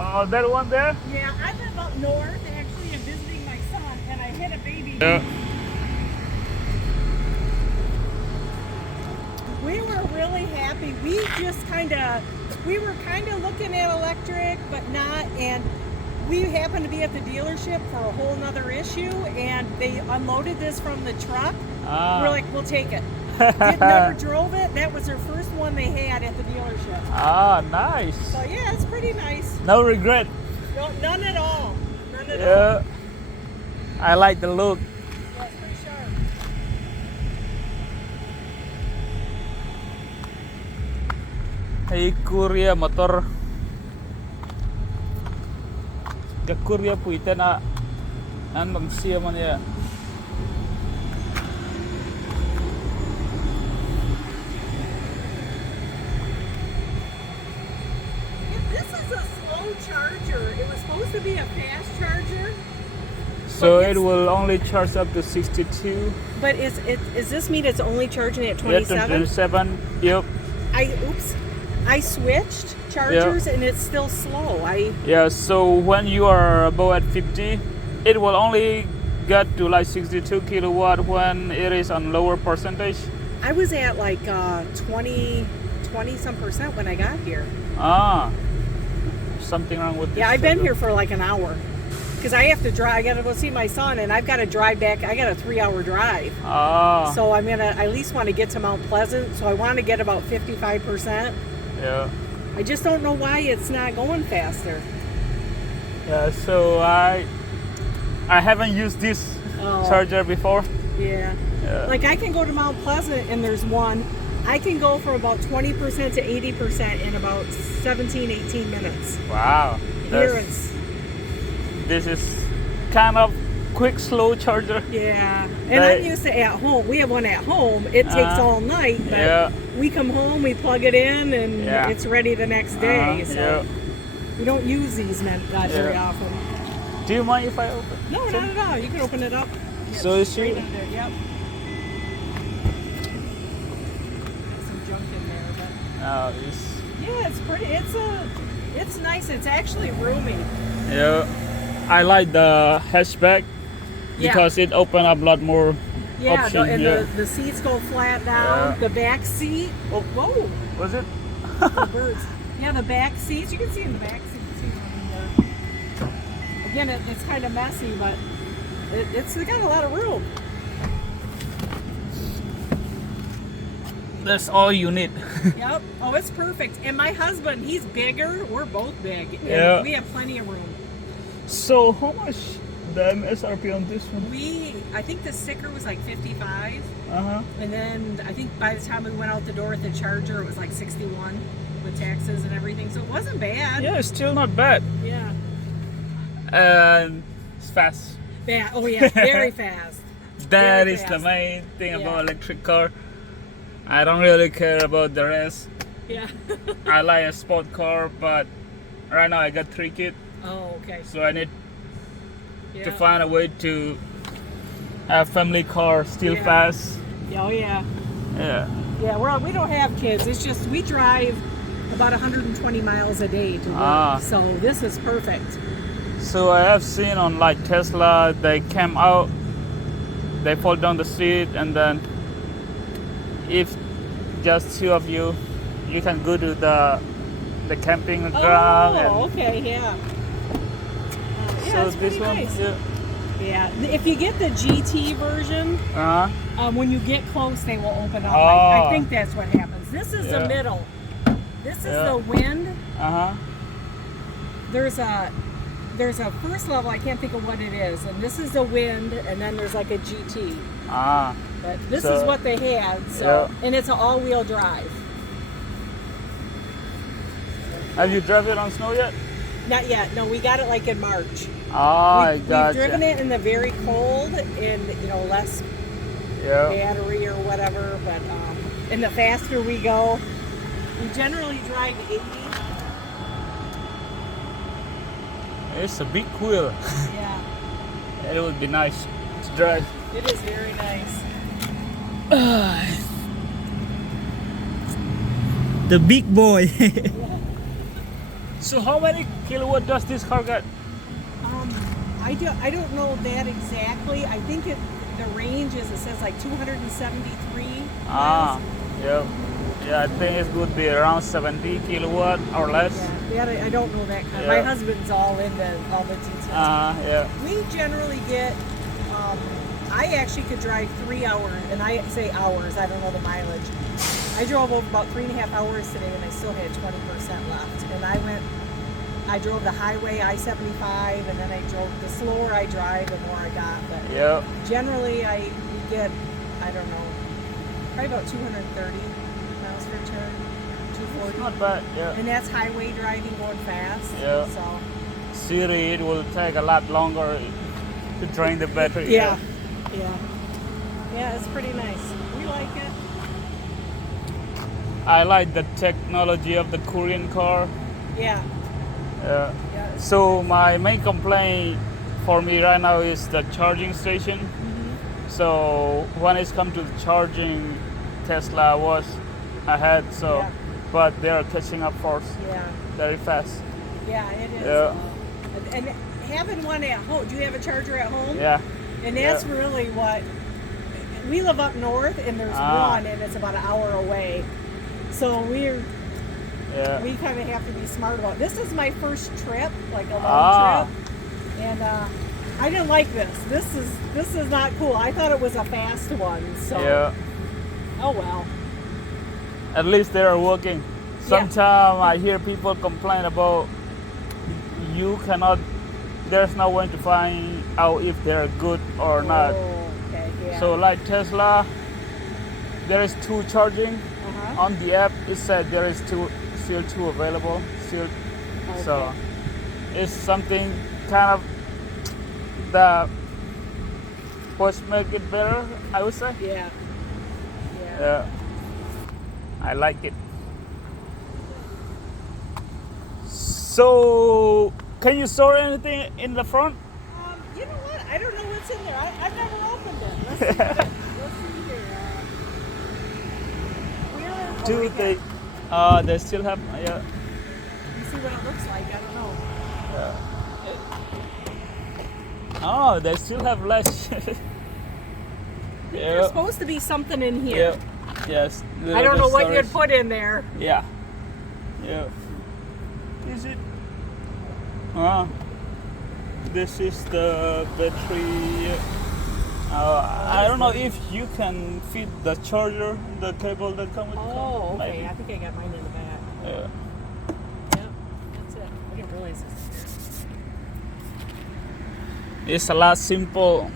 Oh, that one there? Yeah, I live up north. Actually, I'm visiting my son, and I hit a baby. Yeah. We were really happy. We were kind of looking at electric, but not. And we happened to be at the dealership for a whole nother issue, and they unloaded this from the truck. We're like, we'll take it. Never drove it. That was their first one they had at the dealership. Ah, nice. So yeah, it's pretty nice. No regret. No, none at all. None at all. Yeah. I like the look. Yeah, it's pretty sharp. Hey, Korea motor. Cái Korea puita na an bang sia man ya. This is a slow charger. It was supposed to be a fast charger. So it will only charge up to 62. But is this mean it's only charging at Yeah, 27? 27. Yep. I switched chargers and it's still slow. Yeah, so when you are above at 50, it will only get to like 62 kilowatt when it is on lower percentage. I was at like 20 some percent when I got here. Ah, something wrong with this. Yeah, I've been here for like an hour. Because I have to drive. I got to go see my son, and I've got to drive back. I got a 3-hour drive. Ah. So I'm going to at least want to get to Mount Pleasant. So I want to get about 55%. Yeah. I just don't know why it's not going faster. Yeah, so I haven't used this charger before. Yeah. Like I can go to Mount Pleasant, and there's one. I can go from about 20% to 80% in about 17, 18 minutes. Wow. Here This is kind of quick, slow charger. Yeah, and I'm used to at home. We have one at home. It takes all night, but we come home, we plug it in, and it's ready the next day. So we don't use these not very often. Do you mind if I open? No, not at all. You can open it up. So it's straight under. Yep. Some junk in there, but yeah, it's pretty. It's nice. It's actually roomy. Yeah. I like the hatchback because it opened up a lot more options. The seats go flat down. The back seat. Oh, whoa! Was it? The birds. Yeah, the back seats. You can see in the back seat. Again, it's kind of messy, but it's got a lot of room. That's all you need. Yep. Oh, it's perfect. And my husband, he's bigger. We're both big. Yeah. We have plenty of room. So how much the MSRP on this one? I think the sticker was like 55. Uh-huh. And then I think by the time we went out the door with the charger, it was like 61 with taxes and everything. So it wasn't bad. Yeah, it's still not bad. Yeah. And it's fast. Yeah. Oh yeah, very fast. That is the main thing about electric car. I don't really care about the rest. Yeah. I like a sport car, but right now I got 3 kids. Oh, okay. So I need to find a way to have family car still fast. Oh yeah. Yeah. Yeah, we don't have kids. It's just we drive about 120 miles a day to work. So this is perfect. So I have seen on like Tesla, they came out, they fall down the street, and then if just 2 of you, you can go to the camping ground. Oh, okay, yeah. So this one, nice. Yeah. If you get the GT version, when you get close, they will open up. I think that's what happens. This is the middle. This is the wind. There's a first level. I can't think of what it is, and this is the wind, and then there's like a GT. But this is what they had. So, and it's an all-wheel drive. Have you driven it on snow yet? Not yet. No, we got it like in March. I gotcha. We've driven it in the very cold and less battery or whatever. But and the faster we go, we generally drive 80. It's a big wheel. Yeah. It would be nice to drive. It is very nice. The big boy. So how many kilowatt does this car get? I don't know that exactly. I think the range is, it says like 273 Ah, miles. yeah. Yeah, I think it would be around 70 kilowatt or less. Yeah, that I don't know that kind. Yeah. My husband's all into all the details. Yeah. We generally get, I actually could drive 3 hours, and I say hours, I don't know the mileage. I drove over about 3.5 hours today, and I still had 20% left. And I drove the highway, I-75, and then I drove, the slower I drive, the more I got. But Yeah. generally, we get, I don't know, probably about 230 miles per turn, 240. Not bad, yeah. And that's highway driving, going fast. Yeah. So, City, it will take a lot longer to drain the battery. yeah. Yeah, it's pretty nice. We like it. I like the technology of the Korean car. Yeah. Yeah. Yeah. So my main complaint for me right now is the charging station. So when it's come to the charging, Tesla was ahead. So, Yeah. but they are catching up for us Yeah. very fast. Yeah, it is. Yeah. And having one at home, do you have a charger at home? Yeah. And that's Yeah. really what, we live up north and there's Ah. one and it's about an hour away. So Yeah. we kind of have to be smart about it. This is my first trip, like a long Ah. trip. And I didn't like this. This is not cool. I thought it was a fast one. So Yeah. oh well. At least they are working. Sometimes I hear people complain about you cannot. There's no way to find out if they're good or not. Oh, okay, yeah. So like Tesla, there is 2 charging. uh-huh. On the app, it said there is still two available. Still, so Okay. it's something kind of that push make it better. I would say. Yeah. Yeah. Yeah, I like it. So, can you store anything in the front? You know what? I don't know what's in there. I've never opened it. Let's see, let's see here. Do we they? They still have. Yeah. You see what it looks like? I don't know. Oh, they still have latch. There's Yeah. supposed to be something in Yeah. here. Yes. I don't know what storage. you'd put in there. Yeah. Yeah. Is it? This is the battery. I don't know if you can fit the charger, the cable that comes with the car. Oh, okay. Maybe. I think I got mine in the back. Yeah. Yep, that's it. I didn't realize this. It's a lot simple.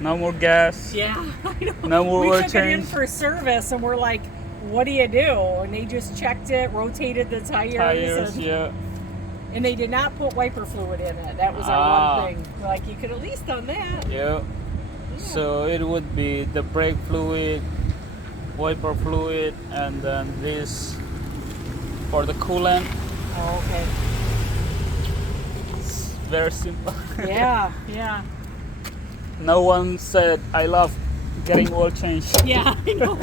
No more gas. Yeah, I know. No more we oil took it in change. for service, and we're like, "What do you do?" And they just checked it, rotated the Tires, and, yeah. and they did not put wiper fluid in it. That was our Ah. one thing. We're like, you could at least done that. Yeah. So it would be the brake fluid, wiper fluid, and then this for the coolant. Oh, okay. It's very simple. Yeah, yeah, No one said I love getting oil change. yeah. I know.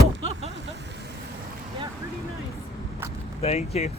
Yeah, pretty nice. Thank you.